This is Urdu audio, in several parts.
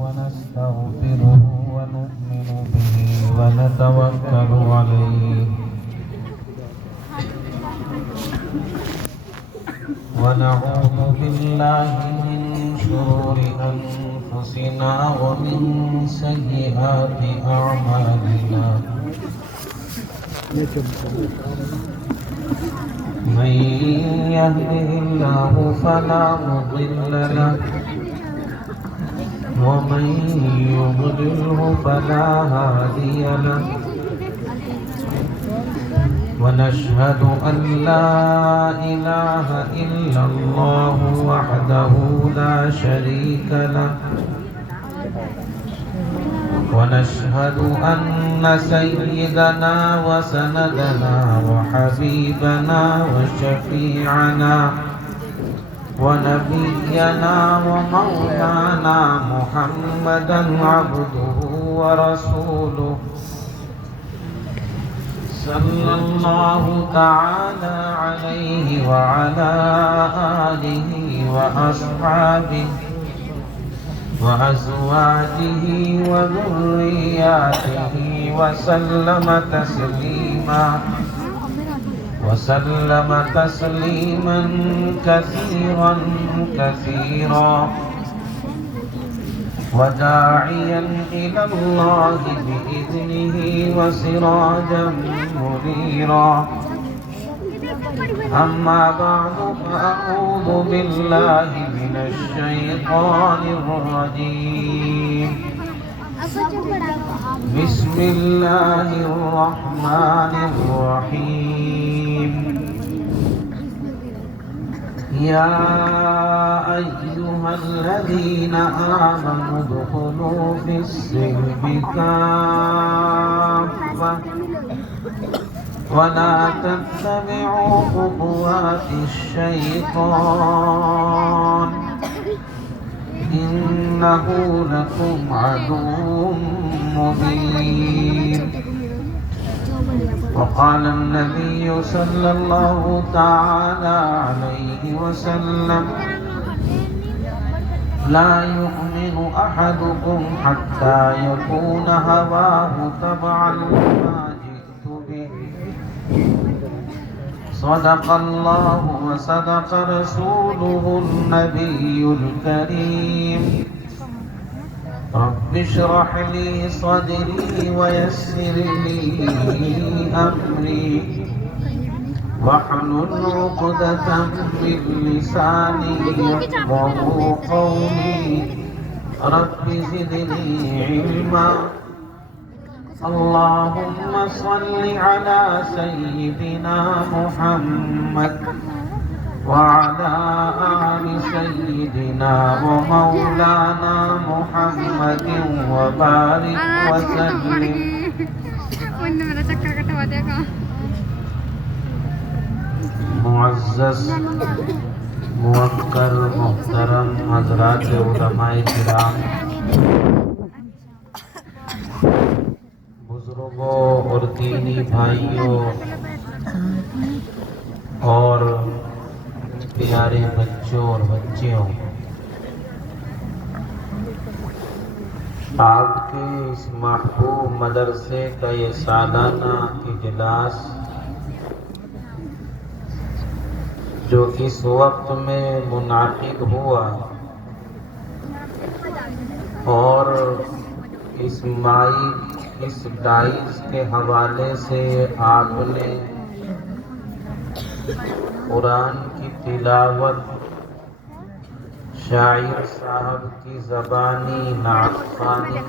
ونستغفره ونؤمن به ونتوكل عليه ونعوذ بالله من شرور أنفسنا ومن سيئات أعمالنا من يهده الله فلا مضل له ومن يضلله فلا هادي له ونشهد أن لا إله إلا الله وحده لا شريك له ونشهد أن سيدنا وسندنا وحبيبنا وشفيعنا ونبينا ومولانا محمدا عبده ورسوله صلى الله تعالى عليه وعلى آله وأصحابه وأزواجه وذرياته وسلم تسليما كثيرا كثيرا وداعيا إلى الله بإذنه وسراجا منيرا أما بعد فأعوذ بالله من الشيطان الرجيم بسم الله الرحمن الرحيم يا أيها الذين آمنوا ادخلوا في السلم كافة ولا تتبعوا خطوات الشيطان إنه لكم عدو مبين وقال النبي صلى الله تعالى عليه وسلم لا يؤمن أحدكم حتى يكون هواه تبعا لما جئت به صدق الله وصدق رسوله النبي الكريم رب اشرح لي صدري ويسر لي أمري واحلل عقدة من لساني يفقهوا قولي رب زدني علما اللهم صل على سيدنا محمد وعلى آل سيدنا ومولانا محمد وبارك وسلم معزز موقر محترم حضرات علماء کرام بزرگوں اور دینی بھائیوں اور پیارے بچوں اور بچیوں، آپ کے اس محبوب مدرسے کا یہ سالانہ اجلاس جو اس وقت میں منعقد ہوا اور اس ڈائز کے حوالے سے آپ نے قرآن کی تلاوت شاعر صاحب کی زبانی نعت خوانی،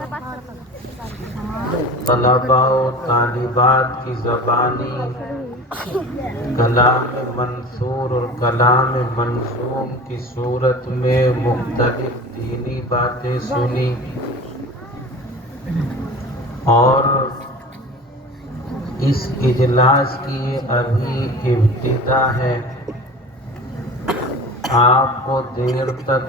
طلباء و طالبات کی زبانی کلام منثور اور کلام منظوم کی صورت میں مختلف دینی باتیں سنی، اور اس اجلاس کی ابھی ابتدا ہے۔ آپ کو دیر تک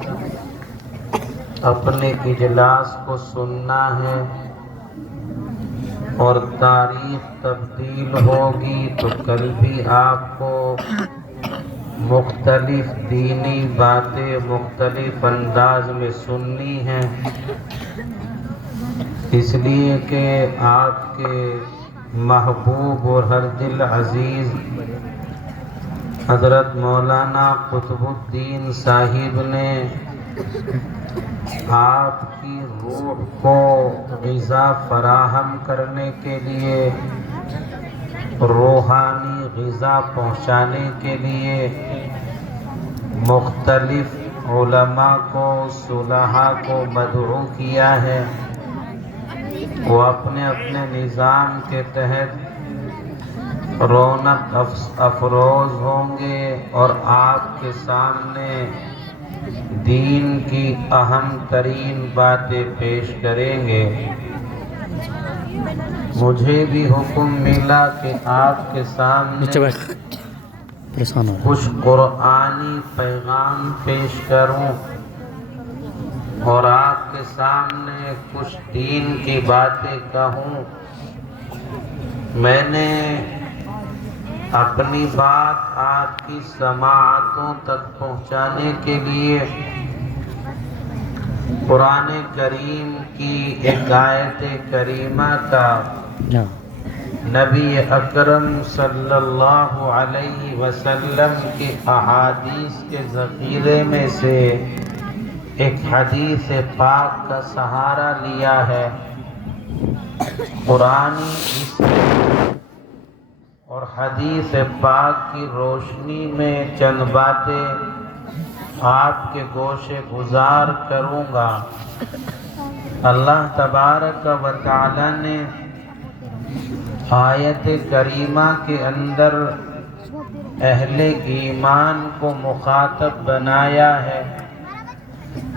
اپنے اجلاس کو سننا ہے، اور تاریخ تبدیل ہوگی تو کل بھی آپ کو مختلف دینی باتیں مختلف انداز میں سننی ہیں، اس لیے کہ آپ کے محبوب اور ہر دل عزیز حضرت مولانا قطب الدین صاحب نے آپ کی روح کو غذا فراہم کرنے کے لیے، روحانی غذا پہنچانے کے لیے مختلف علماء کو، صلحاء کو مدعو کیا ہے۔ وہ اپنے اپنے نظام کے تحت رونق افروز ہوں گے اور آپ کے سامنے دین کی اہم ترین باتیں پیش کریں گے۔ مجھے بھی حکم ملا کہ آپ کے سامنے کچھ قرآنی پیغام پیش کروں اور آپ کے سامنے کچھ دین کی باتیں کہوں۔ میں نے اپنی بات آپ کی سماعتوں تک پہنچانے کے لیے قرآن کریم کی ایک آیت کریمہ کا نبی اکرم صلی اللہ علیہ وسلم کے احادیث کے ذخیرے میں سے ایک حدیث پاک کا سہارا لیا ہے۔ قرآنی اور حدیث پاک کی روشنی میں چند باتیں آپ کے گوشے گزار کروں گا۔ اللہ تبارک و تعالی نے آیت کریمہ کے اندر اہل ایمان کو مخاطب بنایا ہے،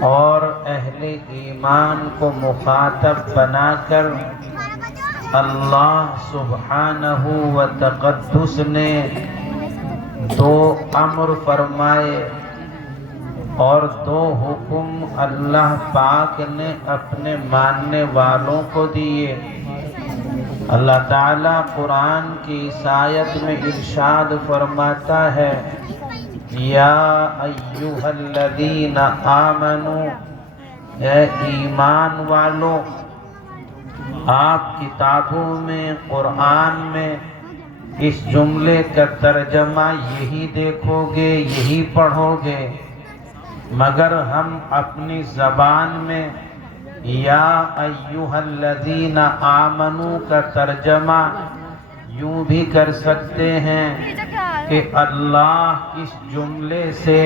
اور اہل ایمان کو مخاطب بنا کر اللہ سبحانہ و تقدس نے دو امر فرمائے اور دو حکم اللہ پاک نے اپنے ماننے والوں کو دیے۔ اللہ تعالیٰ قرآن کی اس آیت میں ارشاد فرماتا ہے، یا ایھا الذین آمنوا، اے ایمان والو، آپ کتابوں میں، قرآن میں اس جملے کا ترجمہ یہی دیکھو گے، یہی پڑھو گے، مگر ہم اپنی زبان میں یا ایھا الذین آمنوا کا ترجمہ یوں بھی کر سکتے ہیں کہ اللہ اس جملے سے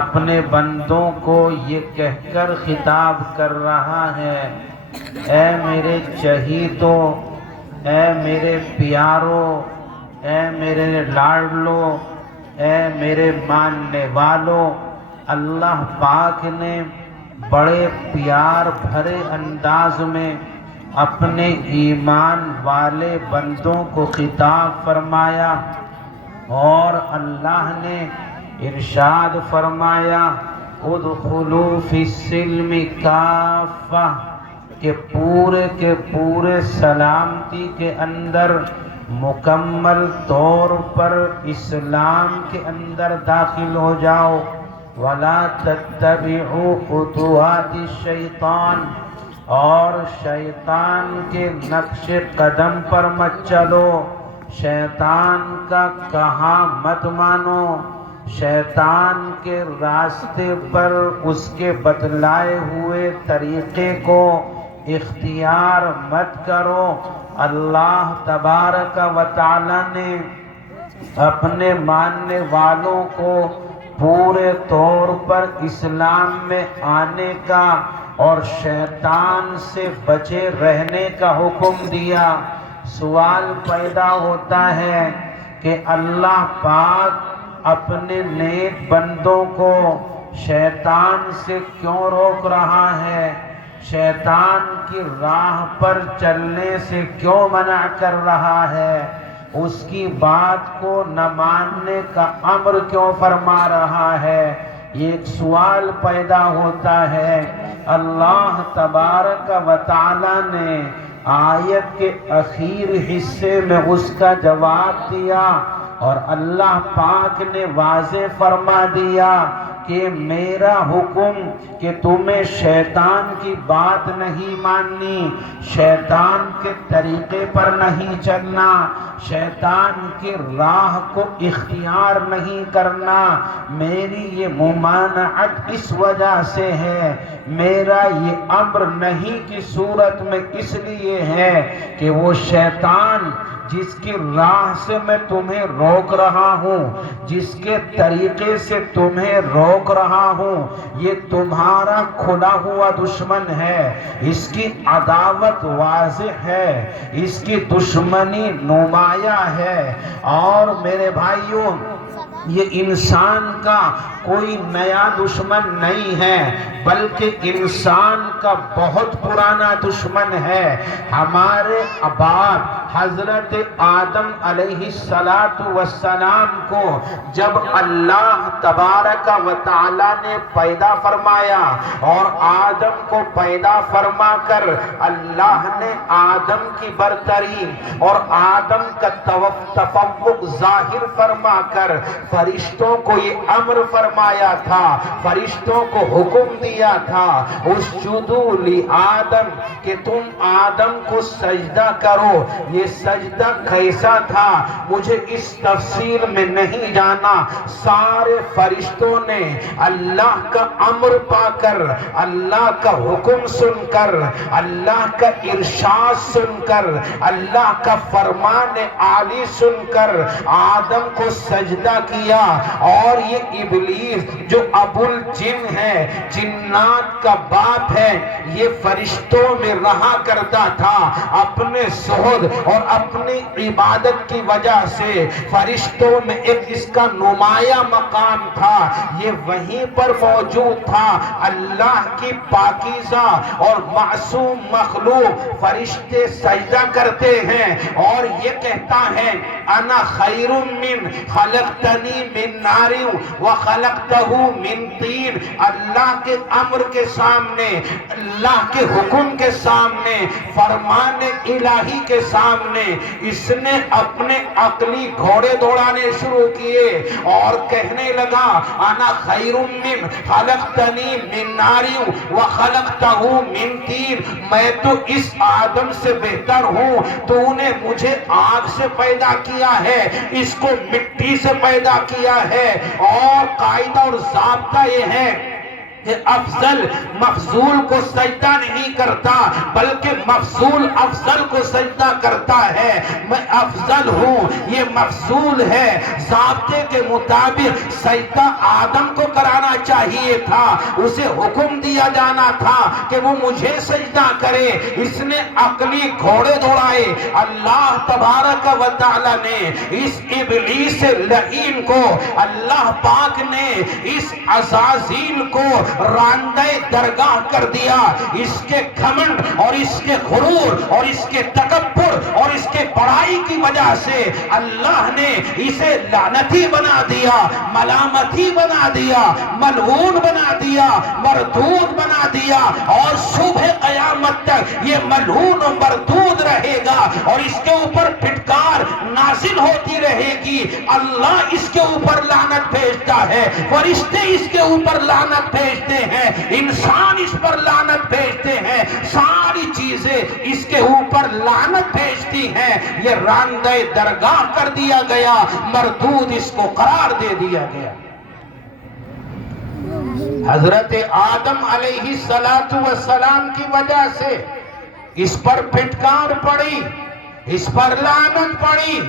اپنے بندوں کو یہ کہہ کر خطاب کر رہا ہے، اے میرے چہیتو، اے میرے پیارو، اے میرے لاڈلو، اے میرے ماننے والو، اللہ پاک نے بڑے پیار بھرے انداز میں اپنے ایمان والے بندوں کو خطاب فرمایا، اور اللہ نے ارشاد فرمایا ادخلوا فی السلم کافہ، کہ پورے کے پورے سلامتی کے اندر مکمل طور پر اسلام کے اندر داخل ہو جاؤ۔ وَلَا تَتَّبِعُوا خُطُوَاتِ الشَّيْطَانِ، اور شیطان کے نقش قدم پر مت چلو، شیطان کا کہا مت مانو، شیطان کے راستے پر اس کے بتلائے ہوئے طریقے کو اختیار مت کرو۔ اللہ تبارک و تعالی نے اپنے ماننے والوں کو پورے طور پر اسلام میں آنے کا اور شیطان سے بچے رہنے کا حکم دیا۔ سوال پیدا ہوتا ہے کہ اللہ پاک اپنے نیک بندوں کو شیطان سے کیوں روک رہا ہے، شیطان کی راہ پر چلنے سے کیوں منع کر رہا ہے، اس کی بات کو نہ ماننے کا امر کیوں فرما رہا ہے، یہ ایک سوال پیدا ہوتا ہے۔ اللہ تبارک و تعالی نے آیت کے اخیر حصے میں اس کا جواب دیا اور اللہ پاک نے واضح فرما دیا کہ میرا حکم کہ تمہیں شیطان کی بات نہیں ماننی، شیطان کے طریقے پر نہیں چلنا، شیطان کی راہ کو اختیار نہیں کرنا۔ میری یہ ممانعت اس وجہ سے ہے، میرا یہ امر نہیں کی صورت میں اس لیے ہے کہ وہ شیطان جس کی راہ سے میں تمہیں روک رہا ہوں، جس کے طریقے سے تمہیں روک رہا ہوں، یہ تمہارا کھلا ہوا دشمن ہے، اس کی عداوت واضح ہے، اس کی دشمنی نمایاں ہے۔ اور میرے بھائیوں، یہ انسان کا کوئی نیا دشمن نہیں ہے، بلکہ انسان کا بہت پرانا دشمن ہے۔ ہمارے باپ حضرت آدم علیہ السلام کو جب اللہ تبارک و تعالی نے پیدا فرمایا اور آدم کو پیدا فرما کر اللہ نے آدم کی برتری اور آدم کا تفوق ظاہر فرما کر فرشتوں کو یہ امر فرمایا تھا، فرشتوں کو حکم دیا تھا، اسجدوا لآدم کہ تم آدم کو سجدہ کرو۔ یہ سجدہ کیسا تھا مجھے اس تفصیل میں نہیں جانا، سارے فرشتوں نے اللہ کا امر پا کر، اللہ کا حکم سن کر، اللہ کا ارشاد سن کر، اللہ کا فرمان عالی سن کر آدم کو سجدہ کیا۔ اور یہ ابلیس جو ابو الجن ہے، جنات کا باپ ہے، یہ فرشتوں میں رہا کرتا تھا، اپنے زہد اور اپنی عبادت کی وجہ سے فرشتوں میں ایک اس کا نمایاں مقام تھا، یہ وہیں پر موجود تھا۔ اللہ کی پاکیزہ اور معصوم مخلوق فرشتے سجدہ کرتے ہیں اور یہ کہتا ہے انا خیر من خلقتنی من نار وخلقتہ من طین۔ اللہ کے امر کے سامنے، اللہ کے حکم کے سامنے، فرمان الہی کے سامنے اس نے اپنے عقلی گھوڑے دوڑانے شروع کیے اور کہنے لگا انا خیر من خلقتنی من نار وخلقتہ من طین، میں تو اس آدم سے بہتر ہوں، تو نے مجھے آگ سے پیدا کیا ہے، اس کو مٹی سے پیدا کیا ہے۔ اور قاعدہ اور ضابطہ یہ ہے کہ افضل مفضول کو سجدہ نہیں کرتا، بلکہ مفضول افضل کو سجدہ کرتا ہے۔ میں افضل ہوں، یہ مفضول ہے، ضابطے کے مطابق سجدہ آدم کو کرانا چاہیے تھا، اسے حکم دیا جانا تھا کہ وہ مجھے سجدہ کرے، اس نے عقلی گھوڑے دوڑائے۔ اللہ تبارک و تعالی نے اس ابلیس لعین کو، اللہ پاک نے اس عزازیل کو راندہ درگاہ کر دیا۔ اس کے گھمنڈ اور اس کے غرور اور اس کے تکبر اور اس کے بڑائی کی وجہ سے اللہ نے اسے لعنتی بنا دیا، ملامتی بنا دیا، ملعون بنا دیا، مردود بنا دیا، اور صبح قیامت تک یہ ملعون و مردود رہے گا اور اس کے اوپر پھٹکار نازل ہوتی رہے گی۔ اللہ اس کے اوپر لعنت بھیجتا ہے، فرشتے اس کے اوپر لعنت بھیجتے ہیں، انسان اس پر لعنت بھیجتے ہیں، ساری چیزیں اس کے اوپر لعنت بھیجتی ہیں۔ یہ راندہ درگاہ کر دیا گیا، مردود اس کو قرار دے دیا گیا۔ حضرت آدم علیہ السلام کی وجہ سے اس پر پھٹکار پڑی، اس پر لعنت پڑی،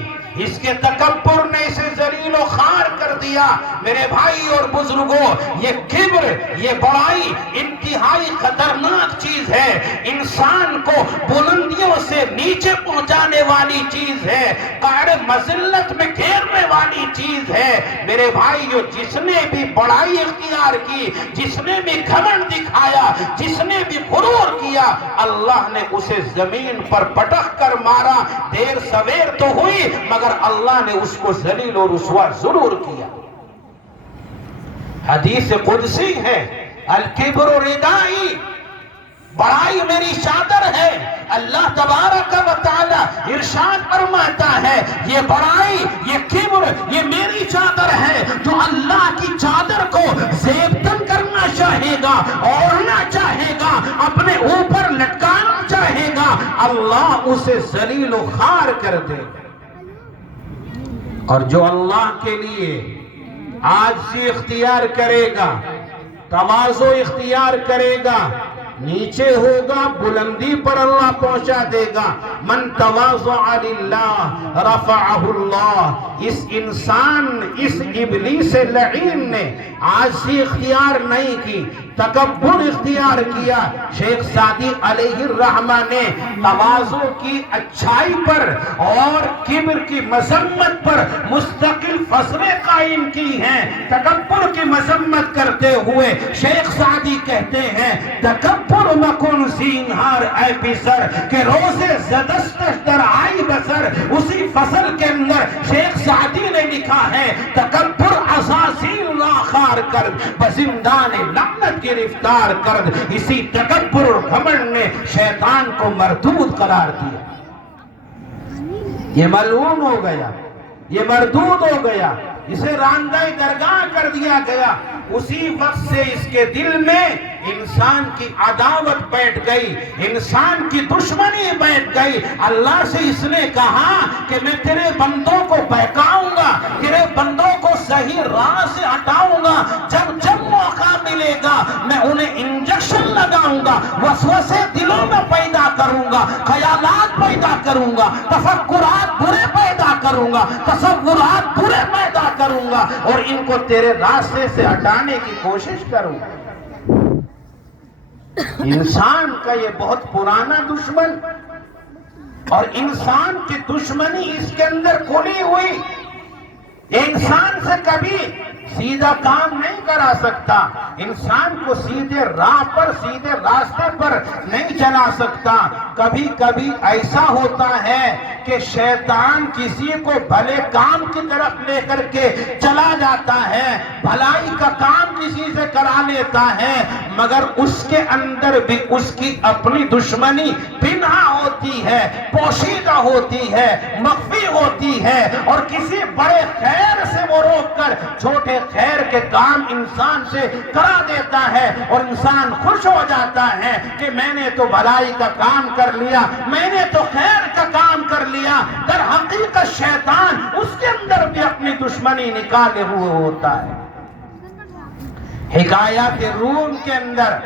اس کے تکبر نے اسے ذلیل و خوار کر دیا۔ میرے بھائی اور بزرگوں، یہ کبر، یہ بڑائی انتہائی خطرناک چیز ہے، انسان کو بلندیوں سے نیچے پہنچانے والی چیز ہے، قعر مذلت میں گھیرنے والی چیز ہے۔ میرے بھائیو، جس نے بھی بڑائی اختیار کی، جس نے بھی گھمنڈ دکھایا، جس نے بھی غرور کیا، اللہ نے اسے زمین پر پٹک کر مارا۔ دیر سویر تو ہوئی، مگر اللہ نے اس کو ذلیل و رسوا ضرور کیا۔ حدیث قدسی ہے، الکبر ردائی، بڑائی میری چادر ہے۔ اللہ تبارک و تعالی ارشاد فرماتا ہے یہ بڑائی، یہ کبر، یہ میری چادر ہے۔ جو اللہ کی چادر کو زیبتن کرنا چاہے گا، اوڑھنا چاہے گا، اپنے اوپر لٹکانا چاہے گا، اللہ اسے ذلیل و خوار کر دے گا۔ اور جو اللہ کے لیے عاجزی اختیار کرے گا، تواضع اختیار کرے گا، نیچے ہوگا، بلندی پر اللہ پہنچا دے گا۔ من تواضع للہ رفعہ اللہ۔ اس انسان، اس ابلیس لعین نے عاجزی اختیار نہیں کی، تکبر اختیار کیا۔ شیخ سعدی علیہ الرحمہ نے تواضع کی اچھائی پر اور کبر کی مذمت پر مستقل فصلیں قائم کی ہیں۔ تکبر کی مذمت کرتے ہوئے شیخ سعدی کہتے ہیں تکبر مکن زینہار اے پسر کہ روزے زدستش در آئی بسر۔ اسی فصل کے اندر شیخ سعدی نے لکھا ہے تکبر عزازیل لاخار کرد بزندان لعنت گرفتار کرد۔ اسی تکبر اور گھمنڈ نے شیطان کو مردود قرار دیا، یہ ملعون ہو گیا، یہ مردود ہو گیا، اسے راندہ درگاہ کر دیا گیا۔ اسی وقت سے اس کے دل میں انسان کی عداوت بیٹھ گئی، انسان کی دشمنی بیٹھ گئی۔ اللہ سے اس نے کہا کہ میں تیرے بندوں کو بہکاؤں گا، تیرے بندوں کو صحیح راہ سے ہٹاؤں گا۔ جب جب موقع ملے گا میں انہیں انجیکشن لگاؤں گا، وسوسے دلوں میں پیدا کروں گا، خیالات پیدا کروں گا، تفکرات برے پیدا کروں گا، تصورات برے پیدا کروں گا، اور ان کو تیرے راستے سے ہٹانے کی کوشش کروں گا۔ انسان کا یہ بہت پرانا دشمن، اور انسان کی دشمنی اس کے اندر کھلی ہوئی، یہ انسان سے کبھی سیدھا کام نہیں کرا سکتا، انسان کو سیدھے راہ پر، سیدھے راستے پر نہیں چلا سکتا۔ کبھی کبھی ایسا ہوتا ہے کہ شیطان کسی کو بھلے کام کی طرف لے کر کے چلا جاتا ہے، بھلائی کا کام کسی سے کرا لیتا ہے، مگر اس کے اندر بھی اس کی اپنی دشمنی پنہا ہوتی ہے، پوشیدہ ہوتی ہے، مخفی ہوتی ہے، اور کسی بڑے خیر سے وہ روک کر چھوٹے خیر کے کام انسان سے کرا دیتا ہے، اور انسان خوش ہو جاتا ہے کہ میں نے تو بھلائی کا کام کر لیا، میں نے تو خیر کا کام کر لیا۔ در حقیقت شیطان اس کے اندر بھی اپنی دشمنی نکالے ہوئے ہوتا ہے۔ حکایات روم کے اندر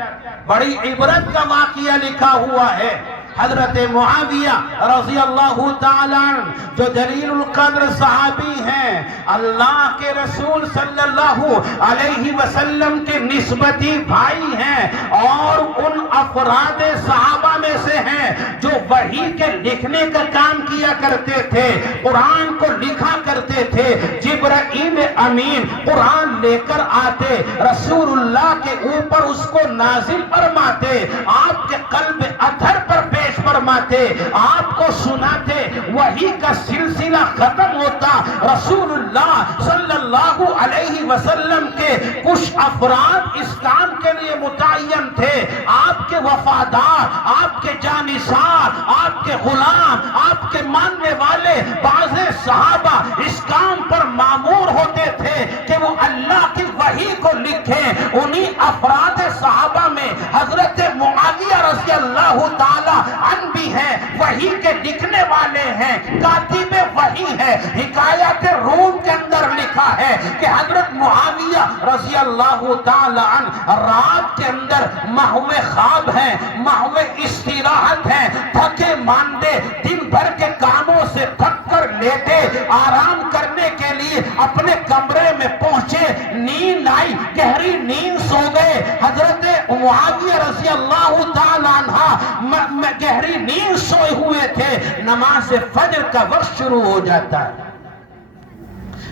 بڑی عبرت کا واقعہ لکھا ہوا ہے۔ حضرت معاویہ رضی اللہ تعالیٰ عنہ جو جلیل القدر صحابی ہیں، اللہ کے رسول صلی اللہ علیہ وسلم کے نسبتی بھائی ہیں، اور ان افراد صحابہ میں سے ہیں جو وحی کے لکھنے کا کام کیا کرتے تھے، قرآن کو لکھا کرتے تھے۔ جبرائیل امین قرآن لے کر آتے، رسول اللہ کے اوپر اس کو نازل فرماتے، آپ کے قلب اطہر پر پیش فرماتے، آپ کو سناتے، وحی کا سلسلہ ختم ہوتا۔ رسول اللہ صلی اللہ علیہ وسلم کے کچھ افراد اس کام کے لیے متعین تھے، آپ کے وفادار، آپ کے جانثار، آپ کے غلام، آپ کے ماننے والے بعض صحابہ اس کام پر مامور ہوتے تھے کہ وہ اللہ کی وحی کو لکھیں۔ انہی افراد صحابہ میں حضرت معاویہ رضی اللہ تعالی عنہ بھی ہیں، وحی کے لکھنے والے ہیں، کاتب وحی ہے۔ حکایت روم کے اندر لکھا ہے کہ حضرت معاویہ رضی اللہ تعالی عنہ رات کے اندر محو خواب ہیں، محو استراحت ہیں، تھکے ماندے، دن بھر کے کاموں سے تھک کر لیٹے، آرام کرنے کے لیے اپنے کمرے میں پہنچے، نیند آئی، گہری نیند سو گئے۔ حضرت معاویہ رضی اللہ تعالی عنہ گہری نیند سوئے ہوئے تھے، نماز فجر کا وقت شروع ہو جاتا ہے۔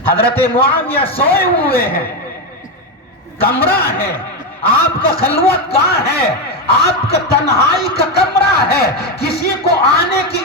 حضرت معاویہ سوئے ہوئے ہیں، کمرہ ہے، آپ کا خلوت گاہ ہے، آپ کا تنہائی کا کمرہ ہے، کسی کو آنے کی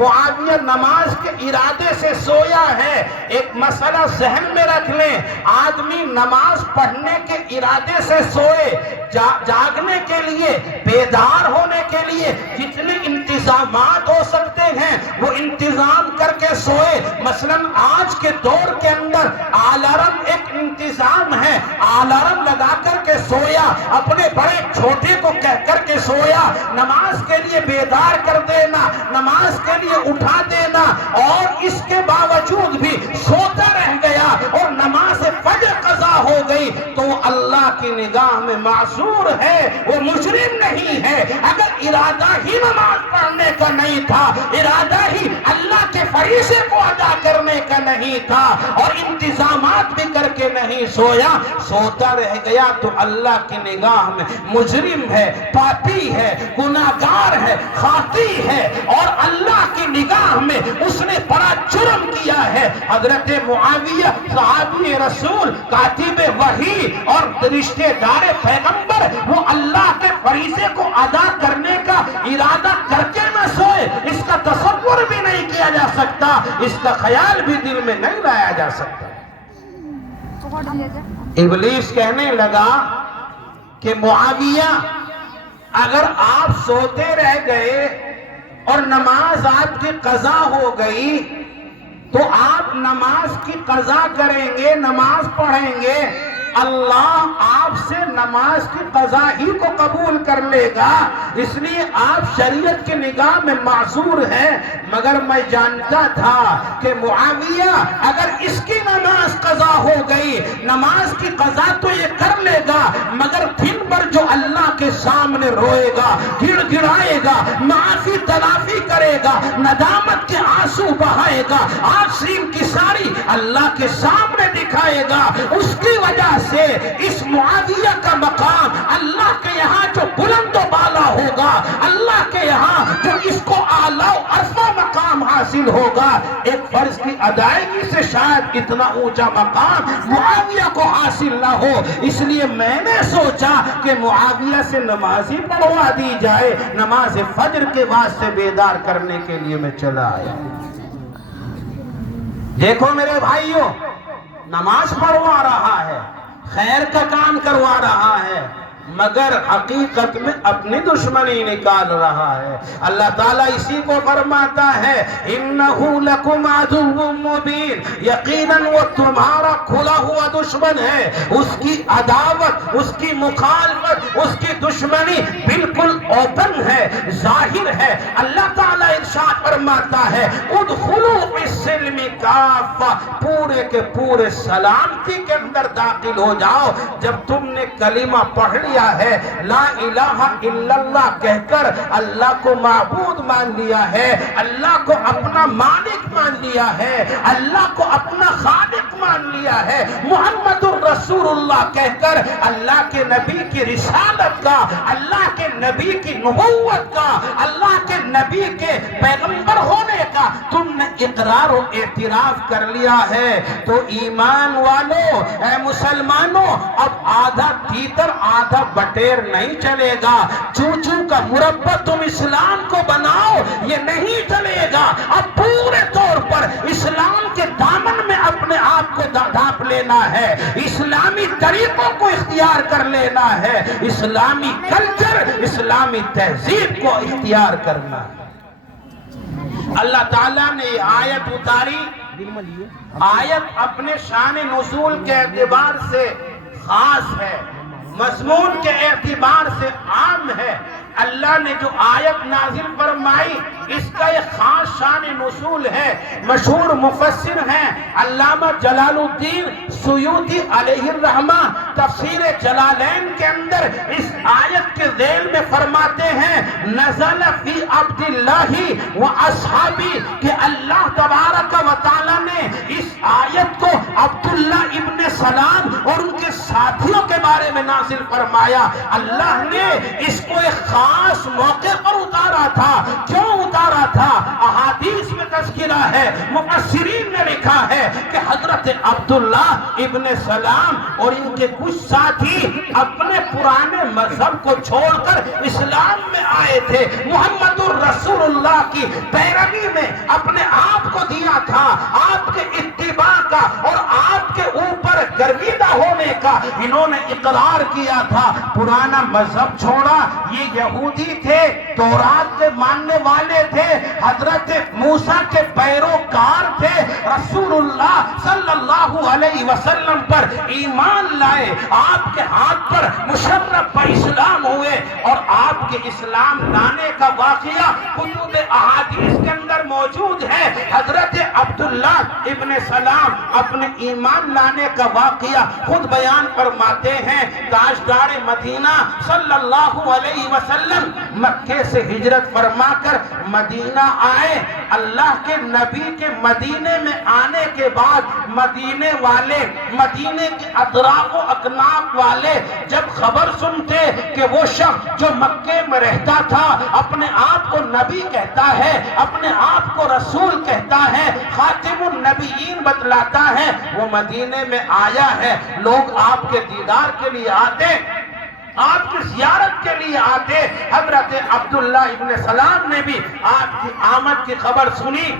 معاویہ نماز کے ارادے سے سویا ہے۔ ایک مسئلہ ذہن میں رکھ لیں، آدمی نماز پڑھنے کے ارادے سے سوئے، جاگنے کے لیے، بیدار ہونے کے لیے جتنے انتظامات ہو سکتے ہیں وہ انتظام کر کے سوئے۔ مثلا آج کے دور کے اندر الارم ایک انتظام ہے، الارم لگا کر کے سویا، اپنے بڑے چھوٹے کو کہہ کر کے سویا، نماز کے لیے بیدار کر دینا، نماز کے لیے اٹھا دینا، اور اس کے باوجود بھی سوتا رہ گیا اور نماز فجر قضا ہو گئی تو وہ اللہ کی نگاہ میں معذور ہے، وہ مجرم نہیں ہے۔ اگر ارادہ ہی نماز پڑھنے کا نہیں تھا، ارادہ ہی اللہ کے فریضے کو ادا کرنے کا نہیں تھا اور انتظامات بھی کر کے نہیں سویا، سوتا رہ گیا تو اللہ کی نگاہ میں مجرم ہے، پاپی ہے، گناہگار ہے، خاطی ہے، اور اللہ کی نگاہ میں اس نے بڑا جرم کیا ہے۔ حضرت معاویہ صحابی رسول، کاتب وحی اور رشتہ دار پیغمبر، وہ اللہ کے فریضے کو ادا کرنے کا ارادہ کر کے نہ سوئے، اس کا تصور بھی نہیں کیا جا سکتا، اس کا خیال بھی دل میں نہیں لایا جا سکتا۔ ابلیس کہنے لگا کہ معاویہ اگر آپ سوتے رہ گئے اور نماز آپ کی قضا ہو گئی تو آپ نماز کی قضا کریں گے، نماز پڑھیں گے، اللہ آپ سے نماز کی قضا ہی کو قبول کر لے گا، اس لیے آپ شریعت کی نگاہ میں معذور ہیں۔ مگر میں جانتا تھا کہ معاویہ اگر اس کی نماز قضا ہو گئی، نماز کی قضا تو یہ کر لے گا، مگر دن بھر جو اللہ کے سامنے روئے گا، گڑ گڑائے گا، معافی تلافی کرے گا، ندامت کے آنسو بہائے گا، آسین کی ساری اللہ کے سامنے دکھائے گا، اس کی وجہ سے اس معاویہ کا مقام اللہ کے یہاں جو بلند و بالا ہوگا، اللہ کے یہاں جو اس کو اعلیٰ و ارفع مقام حاصل ہوگا، ایک فرض کی ادائیگی سے شاید اتنا اونچا مقام معاویہ کو حاصل نہ ہو، اس لیے میں نے سوچا کہ معاویہ سے نماز ہی پڑھوا دی جائے، نماز فجر کے واسطے بیدار کرنے کے لیے میں چلا آیا۔ دیکھو میرے بھائیوں، نماز پڑھوا رہا ہے، خیر کا کام کروا رہا ہے، مگر حقیقت میں اپنی دشمنی نکال رہا ہے۔ اللہ تعالیٰ اسی کو فرماتا ہے اِنَّهُ لَكُمْ عَدُوٌّ مُّبِينٌ، یقیناً وہ تمہارا کھلا ہوا دشمن ہے، اس کی عداوت، اس کی مخالفت، اس کی دشمنی بالکل اوپن ہے، ظاہر ہے۔ اللہ تعالیٰ ارشاد فرماتا ہے ادخلوا فی السلم کافہ، پورے کے پورے سلامتی کے اندر داخل ہو جاؤ۔ جب تم نے کلمہ پڑھ لیا ہے، لا الہ الا اللہ کہہ کر اللہ کو معبود مان لیا ہے، اللہ کو اپنا مالک مان لیا ہے، اللہ کو اپنا خالق مان لیا ہے، محمد الرسول اللہ کہہ کر اللہ کے نبی کی رسالت کا، اللہ کے نبی کی نبوت کا، اللہ کے نبی کے پیغمبر ہونے کا تم نے اقرار و اعتراف کر لیا ہے، تو ایمان والو، اے مسلمانوں، اب آدھا تیتر آدھا بٹیر نہیں چلے گا، چوچو کا مربع تم اسلام کو بناؤ یہ نہیں چلے گا، اب پورے طور پر اسلام کے دامن میں اپنے آپ کو ڈھانپ لینا ہے، اسلامی طریقوں کو اختیار کر لینا ہے، اسلامی کلچر، اسلامی تہذیب کو اختیار کرنا ہے۔ اللہ تعالیٰ نے آیت اتاری، آیت اپنے شان نزول کے اعتبار سے خاص ہے، مضمون کے اعتبار سے عام ہے۔ اللہ نے جو آیت نازل فرمائی اس کا ایک خاص شان نزول ہے۔ مشہور مفسر ہیں علامہ جلال الدین سیوطی علیہ الرحمہ، تفسیر جلالین کے اندر اس آیت کے ذیل میں فرماتے ہیں نزل فی عبد اللہ و اصحابی، کہ اللہ تبارک و تعالی نے اس آیت کو عبداللہ ابن سلام اور ان کے ساتھیوں کے بارے میں نازل فرمایا۔ اللہ نے اس کو ایک خاص موقع پر اتارا تھا۔ کیوں اتارا تھا؟ احادیث میں تذکرہ ہے، مفسرین نے لکھا ہے کہ حضرت عبداللہ ابن سلام اور ان کے کچھ ساتھی اپنے پرانے مذہب کو چھوڑ کر اسلام میں آئے تھے، محمد حضور رسول اللہ کی پیروی میں اپنے آپ کو دیا تھا، آپ کے اتباع کا اور آپ کے اوپر گرویدہ ہونے کا انہوں نے اقرار کیا تھا۔ پرانا مذہب چھوڑا، یہ یہودی تھے، تورات کے ماننے والے تھے، حضرت موسیٰ کے پیروکار تھے، رسول اللہ صلی اللہ علیہ وسلم پر ایمان لائے، آپ کے ہاتھ پر مشرف اسلام ہوئے، اور آپ کے اسلام لانے کا واقعہ کتب احادیث کے اندر موجود ہے۔ حضرت عبداللہ ابن سلام اپنے ایمان لانے کا واقعہ خود بیان فرماتے ہیں۔ تاجدار مدینہ صلی اللہ علیہ وسلم مکے سے ہجرت فرما کر مدینہ آئے۔ اللہ کے نبی کے مدینے میں آنے کے بعد مدینے والے، مدینے کے اطراف و اکناف والے جب خبر سنتے کہ وہ شخص جو مکے میں رہتا تھا اپنے آپ کو نبی کہتا ہے، اپنے آپ کو رسول کہتا ہے، خاتم النبیین بتلاتا ہے، وہ مدینے میں آیا ہے، لوگ آپ کے دیدار کے لیے آتے، آپ کی زیارت کے لیے آتے۔ حضرت عبداللہ ابن سلام نے بھی آپ کی آمد کی خبر سنی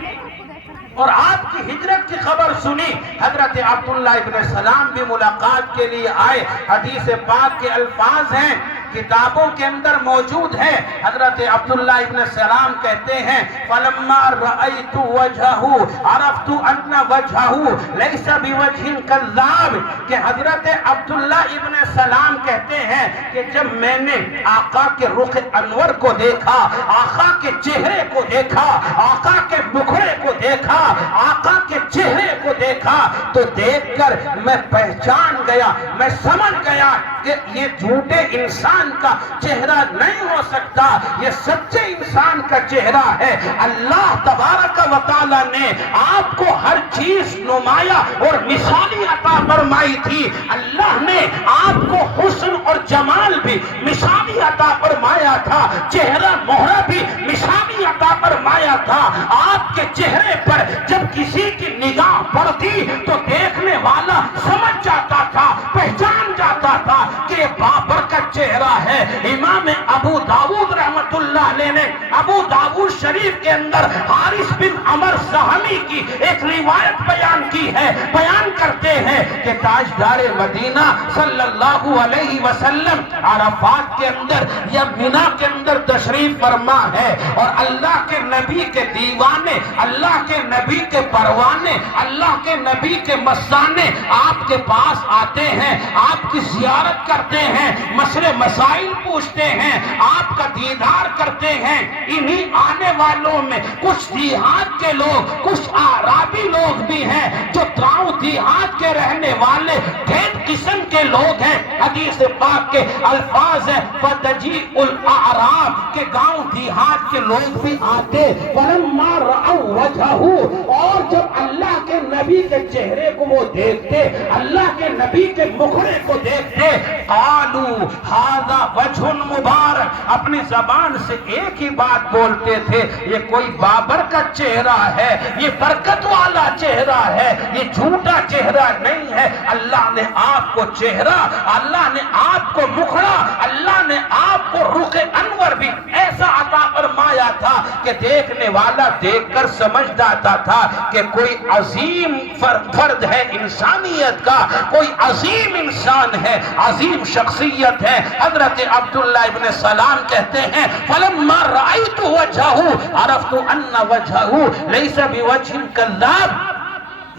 اور آپ کی ہجرت کی خبر سنی۔ حضرت عبداللہ ابن سلام بھی ملاقات کے لیے آئے۔ حدیث پاک کے الفاظ ہیں، کتابوں کے اندر موجود ہے۔ حضرت عبداللہ ابن سلام کہتے ہیں فَلَمَّا رَأَيْتُ وَجْهَهُ عَرَفْتُ أَنَّ وَجْهَهُ لَيْسَ بِوَجْهٍ كَذَّابٍ، کہ حضرت عبداللہ ابن سلام کہتے ہیں کہ جب میں نے آقا کے رخ انور کو دیکھا، آقا کے چہرے کو دیکھا، آقا کے مکھڑے کو دیکھا، آقا کے چہرے کو دیکھا، تو دیکھ کر میں پہچان گیا، میں سمجھ گیا کہ یہ جھوٹے انسان کا چہرہ نہیں ہو سکتا، یہ سچے انسان کا چہرہ ہے۔ اللہ تبارک و تعالی نے آپ کو ہر چیز نمایاں اور مثالی عطا فرمائی تھی۔ اللہ نے آپ کو حسن اور جمال بھی مثالی عطا فرمایا تھا، چہرہ مہرہ بھی مثالی عطا فرمایا تھا۔ آپ کے چہرے پر جب کسی کی نگاہ پڑتی تو دیکھنے والا سمجھ جاتا تھا، پہچان جاتا تھا کہ بابر کا چہرہ ہے۔ امام ابو داؤد رحمت اللہ علیہ نے ابو داؤد شریف کے اندر حارث بن عمر سہمی کی ایک روایت بیان کی ہے، بیان کرتے ہیں کہ تاجدار مدینہ صلی اللہ علیہ وسلم عرفات کے اندر یا منی کے اندر تشریف فرما ہے، اور اللہ کے نبی کے دیوانے، اللہ کے نبی کے پروانے، اللہ کے نبی کے مستانے آپ کے پاس آتے ہیں، آپ کی زیارت کرتے ہیں، مسئلے مسائل پوچھتے ہیں، آپ کا دیدار کرتے ہیں۔ انہی آنے والوں میں کچھ دیہات کے لوگ، کچھ عربی لوگ بھی ہیں جو تراؤ دیہات کے رہنے والے ڈھیر قسم کے لوگ ہیں۔ حدیث پاک کے الفاظ ہیں فَتَجِيءُ الْأَعْرَابُ، کہ گاؤں دیہات کے لوگ بھی آتے۔ فَلَمَّا رَأَوْا وَجْهَهُ، اور جب اللہ کے نبی کے چہرے کو وہ دیکھتے، اللہ کے نبی کے مکھڑے کو دیکھتے، قالوا ھذا وجہ مبارک، اپنی زبان سے ایک ہی بات بولتے تھے، یہ کوئی بابر کا چہرہ ہے، یہ برکت والا چہرہ ہے، یہ جھوٹا چہرہ نہیں ہے۔ اللہ نے آپ کو چہرہ، اللہ نے آپ کو مکھڑا، اللہ نے آپ کو رخ انور بھی ایسا عطا فرمایا تھا کہ دیکھنے والا دیکھ کر سمجھ جاتا تھا کہ کوئی عظیم فرد ہے انسانیت کا، کوئی عظیم انسان ہے، عظیم شخصیت ہے۔ حضرت عبداللہ ابن سلام کہتے ہیں فَلَمَّا رَأَيْتُ وَجْهَهُ عَرَفْتُ أَنَّ وَجْهَهُ لَيْسَ بِوَجْهٍ كَذَّابٍ،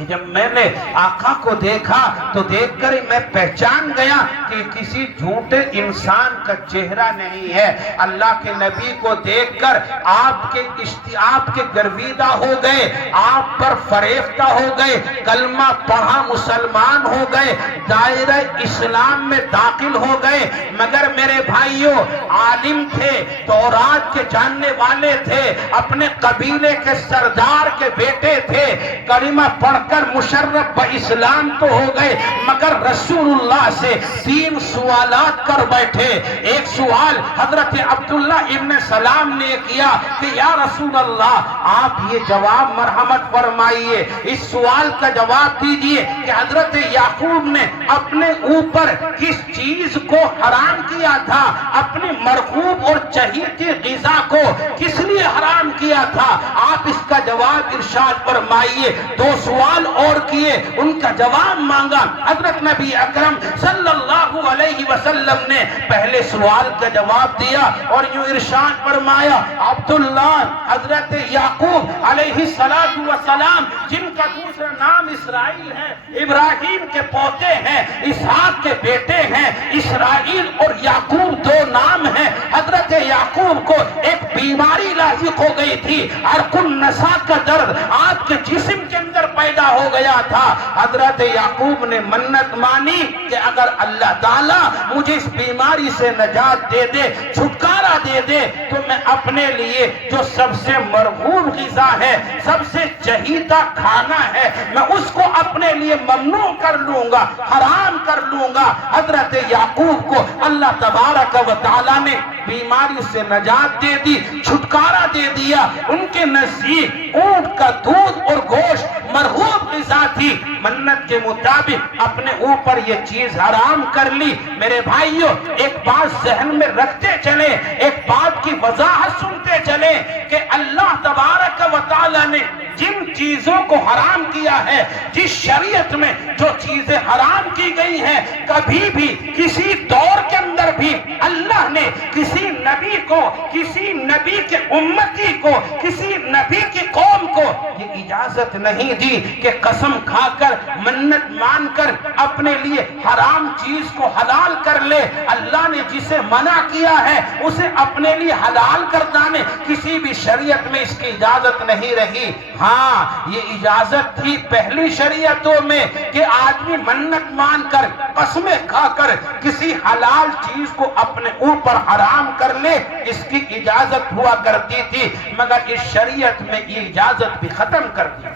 جب میں نے آقا کو دیکھا تو دیکھ کر میں پہچان گیا کہ کسی جھوٹے انسان کا چہرہ نہیں ہے۔ اللہ کے نبی کو دیکھ کر آپ کے گرویدہ ہو گئے، آپ پر فریفتہ ہو گئے، کلمہ پڑھا مسلمان ہو گئے، دائرہ اسلام میں داخل ہو گئے۔ مگر میرے بھائیوں، عالم تھے، تورات کے جاننے والے تھے، اپنے قبیلے کے سردار کے بیٹے تھے، کلمہ پڑھ کر مشرف اسلام تو ہو گئے، مگر رسول اللہ سے 3 سوالات کر بیٹھے۔ ایک سوال حضرت عبداللہ ابن سلام نے کیا کہ یا رسول اللہ آپ یہ جواب مرحمت فرمائیے، اس سوال کا جواب دیجئے کہ حضرت یعقوب نے اپنے اوپر کس چیز کو حرام کیا تھا، اپنی مرغوب اور چہیتی غذا کو کس لیے لیے حرام کیا تھا؟ آپ اس کا جواب ارشاد فرمائیے۔ دو سوال اور کیے، ان کا جواب مانگا۔ حضرت نبی اکرم صلی اللہ علیہ وسلم نے پہلے سوال کا جواب دیا اور یوں ارشاد فرمایا، عبداللہ حضرت یعقوب علیہ السلام جن کا دوسرا نام اسرائیل ہے، ابراہیم کے پوتے ہیں، اسحاق کے بیٹے ہیں، اسرائیل اور یعقوب دو نام ہیں۔ حضرت یعقوب کو ایک بیماری لاحق ہو گئی تھی، عرق النساء کا درد آپ کے جسم کے اندر پیدا ہو گیا تھا۔ حضرت یعقوب نے منت مانی کہ اگر اللہ تعالیٰ مجھے اس بیماری سے نجات دے دے، چھٹکارا دے دے، تو میں اپنے لیے جو سب سے مرغوب غذا ہے، سب سے چہیتا کھانا ہے، میں اس کو اپنے لیے ممنوع کر لوں گا، حرام کر لوں گا۔ حضرت یعقوب کو اللہ تبارک و تعالیٰ نے بیماری سے نجات دے دی، چھٹکارا دے دیا۔ ان کے نزدیک اونٹ کا دودھ اور گوشت مرغوب غذا تھی، منت کے مطابق اپنے اوپر یہ چیز حرام کر لی۔ میرے بھائیوں، ایک بات ذہن میں رکھتے چلے، ایک بات کی وضاحت سنتے چلے کہ اللہ تبارک و تعالیٰ نے جن چیزوں کو حرام کیا ہے، جس شریعت میں جو چیزیں حرام کی گئی ہیں، کبھی بھی کسی دور کے اندر بھی اللہ نے کسی نبی کو، کسی نبی کے امتی کو، کسی نبی کی قوم کو یہ اجازت نہیں دی کہ قسم کھا کر، منت مان کر اپنے لیے حرام چیز کو حلال کر لے۔ اللہ نے جسے منع کیا ہے اسے اپنے لیے حلال کر دانے، کسی بھی شریعت میں اس کی اجازت نہیں رہی۔ ہاں، یہ اجازت تھی پہلی شریعتوں میں کہ آدمی منت مان کر، قسمیں کھا کر کسی حلال چیز کو اپنے اوپر حرام کر لے، اس کی اجازت ہوا کرتی تھی، مگر اس شریعت میں یہ اجازت بھی ختم کر دی۔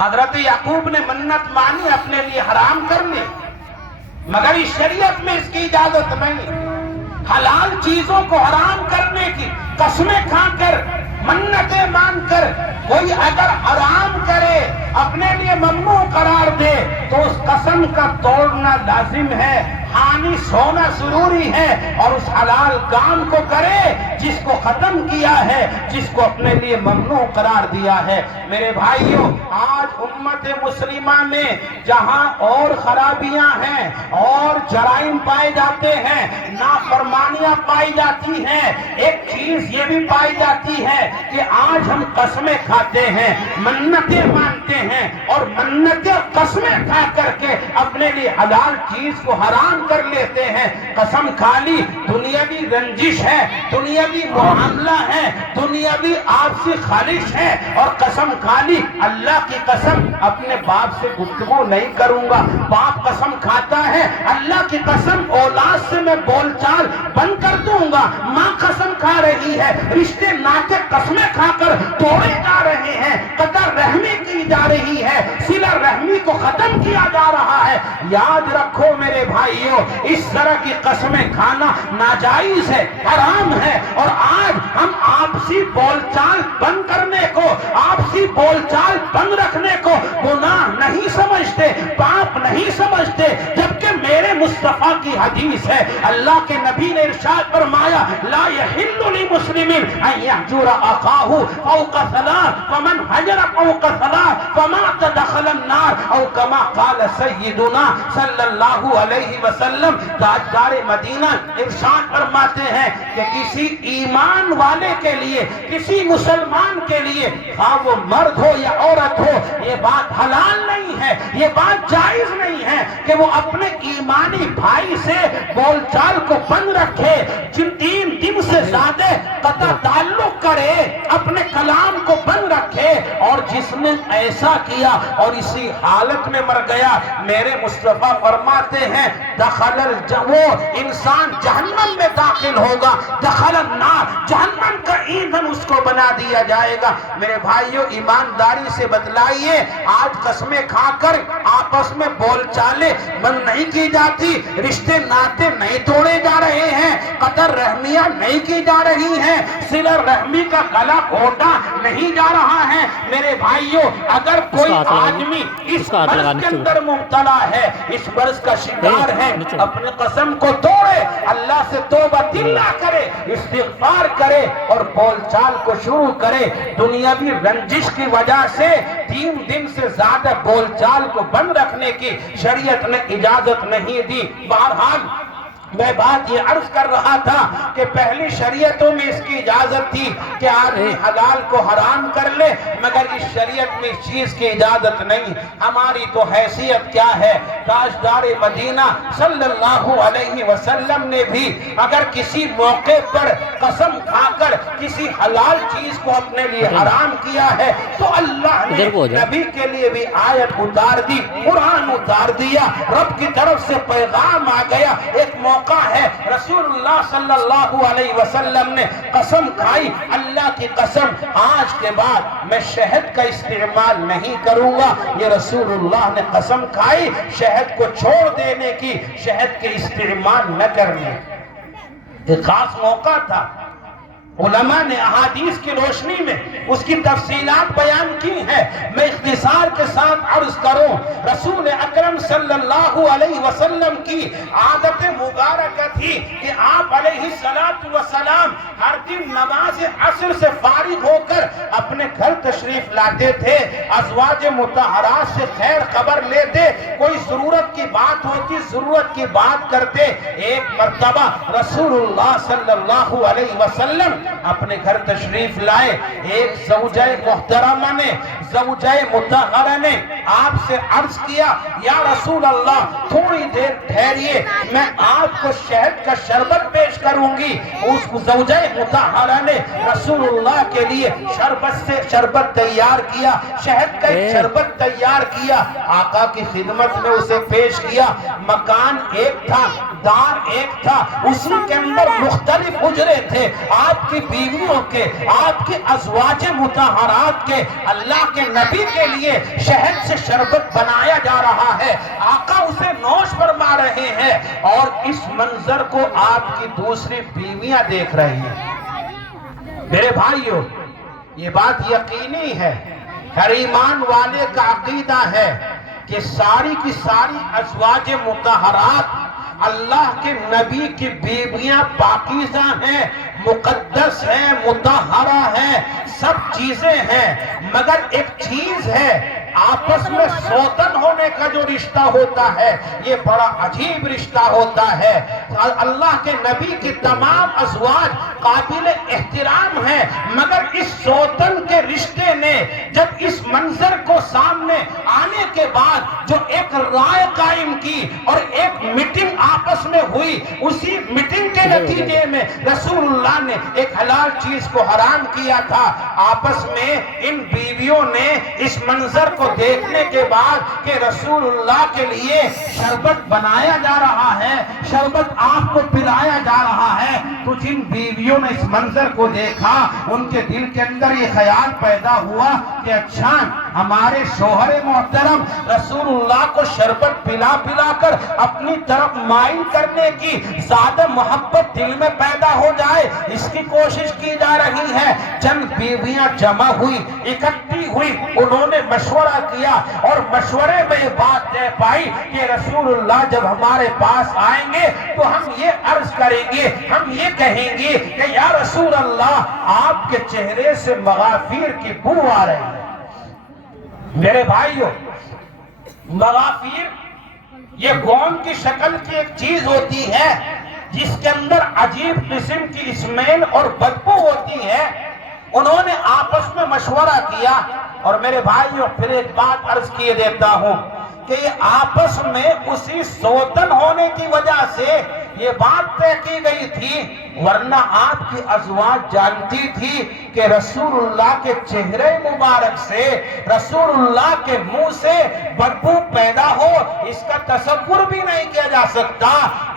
حضرت یعقوب نے منت مانی، اپنے لیے حرام کر لی، مگر اس شریعت میں اس کی اجازت نہیں۔ حلال چیزوں کو حرام کرنے کی قسمیں کھا کر، منتیں مان کر کوئی اگر حرام کرے، اپنے لیے ممنوع قرار دے، تو اس قسم کا توڑنا لازم ہے، خالص ہونا ضروری ہے، اور اس حلال کام کو کرے جس کو ختم کیا ہے، جس کو اپنے لیے ممنوع قرار دیا ہے۔ میرے بھائیوں، آج امت مسلمہ میں جہاں اور خرابیاں ہیں اور جرائم پائے جاتے ہیں، نافرمانیاں پائی جاتی ہیں، ایک چیز یہ بھی پائی جاتی ہے کہ آج ہم قسمیں کھاتے ہیں، منتیں مانتے ہیں، اور منتیں قسمیں کھا کر کے اپنے لیے حلال چیز کو حرام کر لیتے ہیں۔ قسم کھا لی، دنیاوی رنجش ہے، دنیاوی معاملہ ہے، دنیاوی آپسی خالش ہے، اور قسم کھا لی، اللہ کی قسم اپنے باپ سے گفتگو نہیں کروں گا۔ باپ قسم کھاتا ہے، اللہ کی قسم اولاد سے میں بول چال بند کر دوں گا۔ ماں قسم کھا رہی ہے، رشتے ناطے قسمیں کھا کر توڑے جا رہے ہیں، قطع رحمی کی جا رہی ہے، صلہ رحمی کو ختم کیا جا رہا ہے۔ یاد رکھو میرے بھائیوں، اس طرح کی قسمیں کھانا ناجائز ہے، حرام ہے، اور آج ہم آپسی بول چال بند کرنے کو، آپسی بول چال بند رکھنے کو گناہ نہیں سمجھتے، پاپ نہیں سمجھتے، جبکہ میرے مصطفیٰ کی حدیث ہے، اللہ کے نبی نے ارشاد فرمایا، لا یحل لمسلم ان یحجر اخاہ فوق ثلاث ومن حجر فوق ثلاث فمات دخل النار، او کما قال سیدنا صلی اللہ علیہ وسلم۔ تاجدار مدینہ ارشاد فرماتے ہیں کہ کسی ایمان والے کے لیے، کسی مسلمان کے لیے، خواہ وہ مرد ہو یا عورت ہو، یہ بات حلال نہیں ہے، یہ بات جائز نہیں ہے کہ وہ اپنے ایمانی بھائی سے بول چال کو بند رکھے، جن 3 دن سے زیادہ قطع تعلق کرے، اپنے کلام کو بند رکھے، اور جس نے ایسا کیا اور اسی حالت میں مر گیا، میرے مصطفیٰ فرماتے ہیں دخل وہ انسان جہنم میں داخل ہوگا، دخل النار، جہنم کا ایندھن اس کو بنا دیا جائے گا۔ میرے بھائیوں، ایمانداری سے بتلائیے، آج قسمیں کھا کر آپس میں بول چالیں بند نہیں کی جاتی، رشتے ناطے نہیں توڑے جا رہے ہیں، قطع رحمیاں نہیں کی جا رہی ہیں، صلہ رحمی کا گلا گھونٹا نہیں جا رہا ہے۔ میرے بھائیوں، اگر کوئی آدمی اس مرض کے اندر مبتلا ہے، اس مرض کا شکار ہے، ہے اپنے قسم کو توڑے، اللہ سے توبہ دل نہ کرے، استغفار کرے اور بول چال کو شروع کرے۔ دنیاوی رنجش کی وجہ سے 3 دن سے زیادہ بول چال کو بند رکھنے کی شریعت نے اجازت نہیں دی۔ بہرحال میں بات یہ عرض کر رہا تھا کہ پہلی شریعتوں میں اس کی اجازت تھی کہ آدمی حلال کو حرام کر لے، مگر اس شریعت میں اس چیز کی اجازت نہیں۔ ہماری تو حیثیت کیا ہے، تاجدار مدینہ صلی اللہ علیہ وسلم نے بھی اگر کسی موقع پر قسم کھا کر کسی حلال چیز کو اپنے لیے حرام کیا ہے تو اللہ نے نبی کے لیے بھی آیت اتار دی، قرآن اتار دیا، رب کی طرف سے پیغام آ گیا۔ ایک موقع ہے رسول اللہ صلی اللہ علیہ وسلم نے قسم کھائی، اللہ کی قسم آج کے بعد میں شہد کا استعمال نہیں کروں گا۔ یہ رسول اللہ نے قسم کھائی شہد کو چھوڑ دینے کی، شہد کے استعمال نہ کرنے۔ ایک خاص موقع تھا، علماء نے احادیث کی روشنی میں اس کی تفصیلات بیان کی ہیں، میں اختصار کے ساتھ عرض کروں۔ رسول اکرم صلی اللہ علیہ وسلم کی عادت مبارکہ تھی کہ آپ علیہ السلام ہر دن نماز عصر سے فارغ ہو کر اپنے گھر تشریف لاتے تھے، ازواج مطہرات سے خیر خبر لیتے، کوئی ضرورت کی بات ہوتی ضرورت کی بات کرتے۔ ایک مرتبہ رسول اللہ صلی اللہ علیہ وسلم اپنے گھر تشریف لائے، ایک زوجہ محترمہ نے، زوجہ مطہرہ نے آپ سے عرض کیا یا رسول اللہ تھوڑی دیر ٹھہریے، میں آپ کو شہد کا شربت پیش کروں گی۔ اس زوجہ مطہرہ نے رسول اللہ کے لیے شربت تیار کیا، شہد کا ایک شربت تیار کیا، آقا کی خدمت میں اسے پیش کیا۔ مکان ایک تھا، دار ایک تھا، اسی کے اندر مختلف حجرے تھے، آپ کی بیویوں کے، آپ کے ازواج مطہرات کے، اللہ کے نبی کے لیے شہد سے شربت بنایا جا رہا ہے، آقا اسے نوش فرما رہے ہیں اور اس منظر کو آپ کی دوسری بیویاں دیکھ رہی ہیں۔ میرے بھائیو، یہ بات یقینی ہے، ہر ایمان والے کا عقیدہ ہے کہ ساری کی ساری ازواج مطہرات اللہ کے نبی کی بیویاں پاکیزہ ہیں، مقدس ہیں، مطہرہ ہیں، سب چیزیں ہیں، مگر ایک چیز ہے، آپس میں سوتن ہونے کا جو رشتہ ہوتا ہے یہ بڑا عجیب رشتہ ہوتا ہے۔ اللہ کے نبی کی تمام ازواج قابل احترام ہیں، مگر اس سوتن کے رشتے نے جب اس منظر کو سامنے آنے کے بعد جو ایک رائے قائم کی اور ایک میٹنگ آپس میں ہوئی، اسی میٹنگ کے نتیجے میں رسول اللہ نے ایک حلال چیز کو حرام کیا تھا۔ آپس میں ان بیویوں نے اس منظر کو دیکھنے کے بعد کہ رسول اللہ کے لیے شربت بنایا جا رہا ہے، شربت آپ کو پلایا جا رہا ہے، تو جن بیویوں نے اس منظر کو دیکھا ان کے دل کے اندر یہ خیال پیدا ہوا کہ اچھا ہمارے شوہر محترم رسول اللہ کو شربت پلا پلا کر اپنی طرف مائل کرنے کی زیادہ محبت دل میں پیدا ہو جائے، اس کی کوشش کی جا رہی ہے۔ چند بیویاں جمع ہوئی، اکٹھی ہوئی، انہوں نے مشورہ کیا اور مشورے میں یہ بات طے پائی کہ رسول اللہ جب ہمارے پاس آئیں گے تو ہم یہ عرض کریں گے، ہم یہ کہیں گے کہ یا رسول اللہ آپ کے چہرے سے مغافیر کی بو آ رہی ہے۔ میرے بھائیو، مغافیر یہ گون کی شکل کی ایک چیز ہوتی ہے جس کے اندر عجیب قسم کی اسمیل اور بدبو ہوتی ہے۔ انہوں نے آپس میں مشورہ کیا اور میرے بھائیوں پھر ایک بات عرض کیے دیتا ہوں کہ یہ آپس میں اسی سوتن ہونے کی وجہ سے یہ بات طے کی گئی تھی، ورنہ آپ کی ازواج جانتی تھی کہ رسول اللہ کے چہرے مبارک سے، رسول اللہ کے منہ سے بدبو پیدا ہو، اس کا تصور بھی نہیں کیا جا سکتا،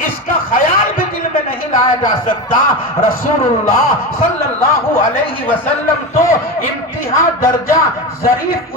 اس کا خیال بھی دل میں نہیں لایا جا سکتا۔ رسول اللہ صلی اللہ علیہ وسلم تو انتہا درجہ ظریف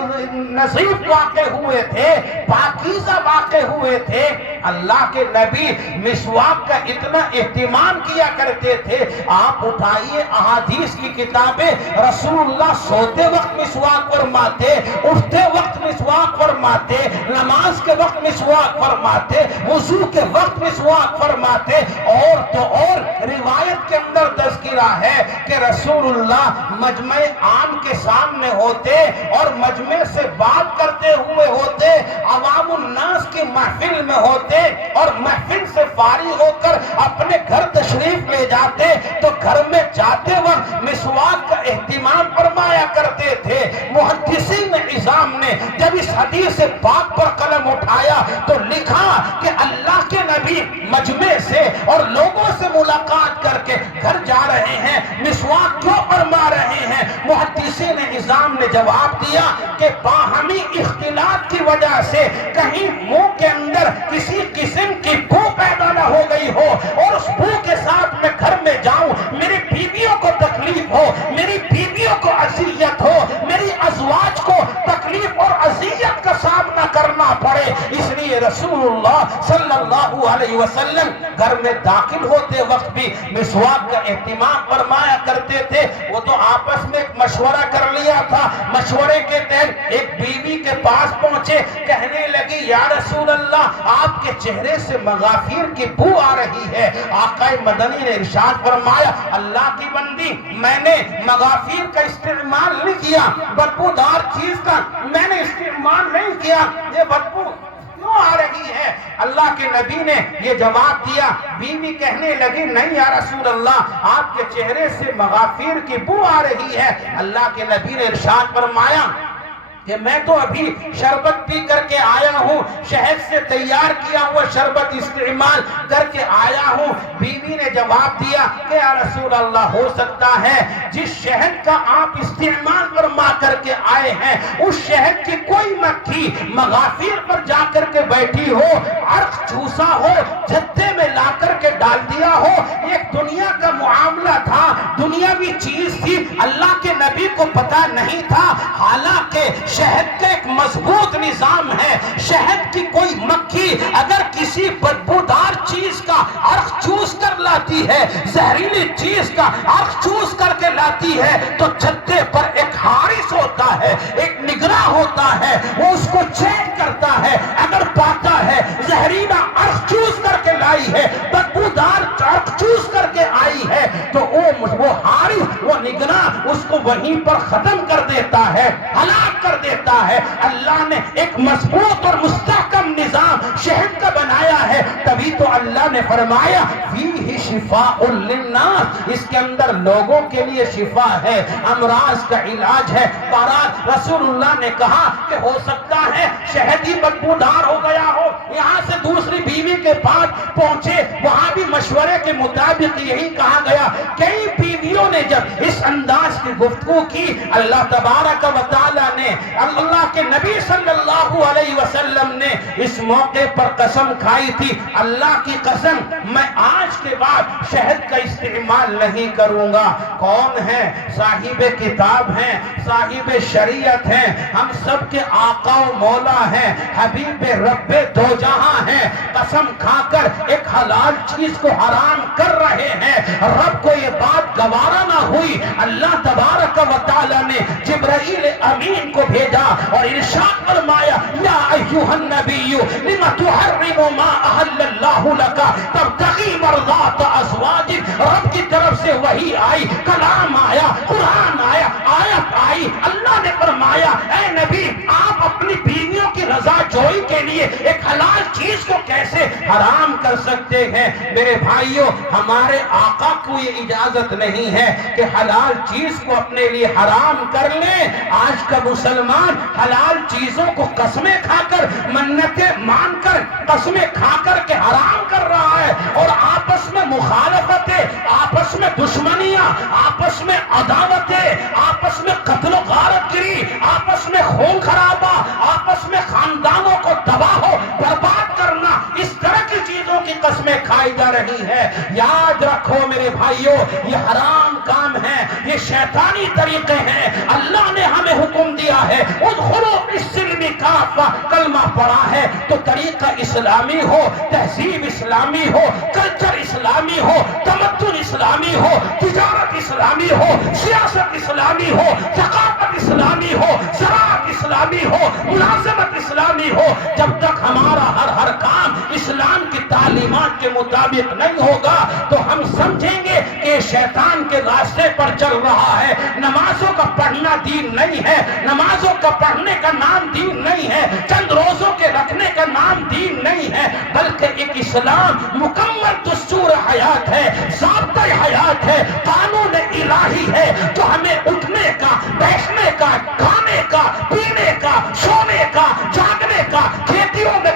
نظیف واقع ہوئے تھے، پاکیزہ واقع ہوئے تھے۔ اللہ کے نبی مسواک کا اتنا اہتمام کیا کرتے تھے، آپ اٹھائیے احادیث کی کتابیں، رسول اللہ سوتے وقت مسواک فرماتے، اٹھتے وقت مسواک فرماتے، نماز کے وقت مسواک فرماتے، وضو کے وقت مسواک فرماتے۔ اور تو اور روایت کے اندر تذکرہ ہے کہ رسول اللہ مجمع عام کے سامنے ہوتے اور مجمع سے بات کرتے ہوئے ہوتے، عوام الناس کی محفل میں ہوتے اور محفل سے فارغ ہو کر اپنے گھر تشریف لے جاتے تو گھر میں جاتے وقت مسواک کا اہتمام فرمایا کرتے تھے۔ محدثین عظام نے جب اس حدیث پاک پر قلم اٹھایا تو لکھا کہ اللہ کے نبی مجمع سے اور لوگوں سے ملاقات کر کے گھر جا رہے ہیں، مسواک کیوں فرما رہے ہیں؟ محدثین عظام نے جواب دیا کہ باہمی اختلاط کی وجہ سے کہیں منہ کے اندر کسی قسم کی بو پیدا نہ ہو گئی ہو اور اس بو کے ساتھ میں گھر میں جاؤں، میری بیویوں کو تکلیف ہو، میری بیویوں کو اذیت ہو، میری ازواج کو تکلیف اور اذیت کا سامنا کرنا پڑے۔ اس لیے رسول اللہ صلی اللہ علیہ وسلم گھر میں داخل ہوتے وقت بھی مسواک کا اہتمام فرمایا کرتے تھے۔ وہ تو آپس میں ایک مشورہ کر لیا تھا، مشورے کے تحت ایک بیوی کے پاس پہنچے، کہنے لگی یا رسول اللہ آپ کے چہرے سے مغافیر کی بو آ رہی ہے۔ آقا مدنی نے ارشاد فرمایا اللہ کی بندی، میں نے مغافیر کا استعمال نہیں کیا، بدبودار چیز کا میں نے استعمال نہیں کیا، یہ بدبو کیوں آ رہی ہے؟ اللہ کے نبی نے یہ جواب دیا۔ بیوی کہنے لگی نہیں یا رسول اللہ آپ کے چہرے سے مغافیر کی بو آ رہی ہے۔ اللہ کے نبی نے ارشاد فرمایا کہ میں تو ابھی شربت پی کر کے آیا ہوں، شہد سے تیار کیا ہوا شربت استعمال کر کے آیا ہوں۔ بیوی نے جواب دیا کہ یا رسول اللہ ہو سکتا ہے جس شہد کا آپ استعمال فرما کر کے آئے ہیں اس شہد کی کوئی مکھی مغافیر پر جا کر کے بیٹھی ہو، عرق چوسا ہو، جتھے میں لا کر کے ڈال دیا ہو۔ ایک دنیا کا معاملہ تھا، دنیاوی چیز تھی، اللہ کے نبی کو پتا نہیں تھا۔ حالانکہ شہد کا ایک مضبوط نظام ہے، شہد کی کوئی مکھی اگر کسی بدبودار چیز کا عرق چوس کر لاتی ہے، زہریلی چیز کا عرق چوس کر کے لاتی ہے تو چھتے پر ایک حارس ہوتا ہے، ایک نگراں ہوتا ہے، وہ اس کو چیک کرتا ہے۔ اگر پاتا ہے زہریلا عرق چوس کر کے لائی ہے، بدبودار عرق چوس کر کے آئی ہے تو وہ حارس، وہ نگراں اس کو وہیں پر ختم کر دیتا ہے، ہلاک کر دیتا ہے۔ اللہ نے ایک مضبوط اور مستحکم نظام شہد کا بنایا ہے، تبھی تو اللہ نے فرمایا فیہ شفاء للناس، اس کے اندر لوگوں کے لیے شفا ہے، امراض کا علاج ہے۔ بہرحال رسول اللہ نے کہا کہ ہو سکتا ہے شہد ہی بدبودار ہو گیا ہو۔ یہاں سے دوسری بیوی کے پاس پہنچے، وہاں بھی مشورے کے مطابق یہی کہا گیا۔ کئی بیویوں نے جب اس انداز کی گفتگو کی، اللہ تبارک و تعالی نے، اللہ کے نبی صلی اللہ علیہ وسلم نے اس موقع پر قسم کھائی تھی، اللہ کی قسم میں آج کے بعد شہد کا استعمال نہیں کروں گا۔ کون ہے؟ صاحب کتاب ہیں، صاحب شریعت ہیں، ہم سب کے آقا و مولا ہیں، حبیب رب دو جہاں ہیں، قسم کھا کر ایک حلال چیز کو حرام کر رہے ہیں۔ رب کو یہ بات گوارا نہ ہوئی، اللہ تبارک و تعالی نے جبرائیل امین کو بھیجا اور ارشاد فرمایا یا ایھا النبی لم تحرم ما احل اللہ لک تبتغی مرضات ازواجک۔ رب کی طرف سے وحی آئی، کلام آیا، قرآن آیا، آیت آئی۔ اللہ نے فرمایا اے نبی آپ اپنی بیویوں کی رضا جوئی کے لیے ایک حلال چیز کو کیسے حرام کر سکتے ہیں؟ میرے بھائیوں، ہمارے آقا کو یہ اجازت نہیں ہے کہ حلال چیز کو اپنے لیے حرام کر لیں۔ آج کا مسلمان حلال چیزوں کو قسمیں کھا کر، منتیں مان کر، قسمیں کھا کر کے حرام کر رہا ہے، اور آپس میں مخالفتیں، آپس میں دشمنیاں، آپس میں عداوتیں، آپس میں قتل و غارت گری، آپس میں خون خرابہ، آپس میں خاندانوں کو تباہ و برباد کرنا، اس طرح کی چیزوں کی قسمیں کھائی جا رہی ہے۔ یاد رکھو میرے بھائیوں، یہ حرام کام ہے، یہ شیطانی طریقے ہیں۔ اللہ ادخلوا فی السلم کافہ، کلمہ پڑھا ہے تو طریقہ اسلامی ہو، تہذیب اسلامی ہو، کلچر اسلامی ہو، تمدن اسلامی ہو، تجارت اسلامی ہو، سیاست اسلامی ہو، ثقافت اسلامی ہو، زراعت اسلامی ہو، ملازمت اسلامی ہو، جب تک ہمارا ہر کام اسلام کی تعلیمات کے مطابق نہیں ہوگا تو ہم سمجھیں گے کہ شیطان کے راستے پر چل رہا ہے۔ نمازوں کا پڑھنا دین نہیں ہے، نمازوں کا پڑھنے کا نام دین نہیں ہے، چند روزوں کے رکھنے کا نام دین نہیں ہے، بلکہ ایک اسلام مکمل دستور حیات ہے، ضابطۂ حیات ہے، قانون الہی ہے جو ہمیں اٹھنے کا، بیٹھنے کا، کھانے کا، پینے کا، سونے کا، جاگنے کا، کھیتیوں میں،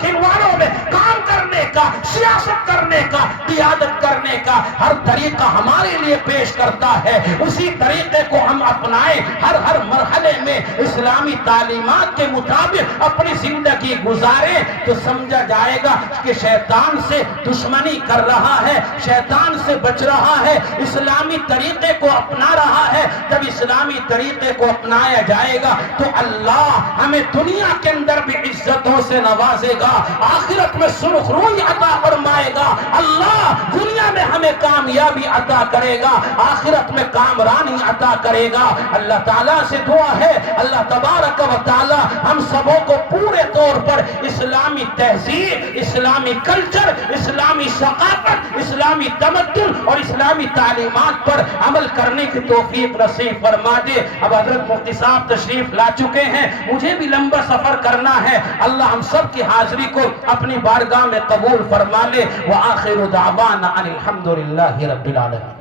کھلوانوں میں کام کرنے کا، سیاست کرنے کا، قیادت کرنے کا ہر طریقہ ہمارے لیے پیش کرتا ہے۔ اسی طریقے کو ہم اپنائیں، ہر مرحلے میں اسلامی تعلیمات کے مطابق اپنی زندگی گزاریں تو سمجھا جائے گا کہ شیطان سے دشمنی کر رہا ہے، شیطان سے بچ رہا ہے، اسلامی طریقے کو اپنا رہا ہے۔ جب اسلامی طریقے کو اپنایا جائے گا تو اللہ ہمیں دنیا کے اندر بھی عزتوں سے نوازے گا، آخرت میں سرخ روئی عطا فرمائے گا، اللہ دنیا میں ہمیں کامیابی عطا کرے گا، آخرت میں کامرانی عطا کرے گا۔ اللہ تعالیٰ سے دعا ہے اللہ تبارک و تعالیٰ ہم سبوں کو پورے طور پر اسلامی تہذیب، اسلامی کلچر، اسلامی ثقافت، اسلامی تمدن اور اسلامی تعلیمات پر عمل کرنے کی توفیق نصیب فرما دے۔ اب حضرت مفتی صاحب تشریف لا چکے ہیں، مجھے بھی لمبا سفر کرنا ہے، اللہ ہم سب کی حاضری کو اپنی بارگاہ میں قبول فرما لے۔ وآخر دعوانا ان الحمدللہ رب العالمین۔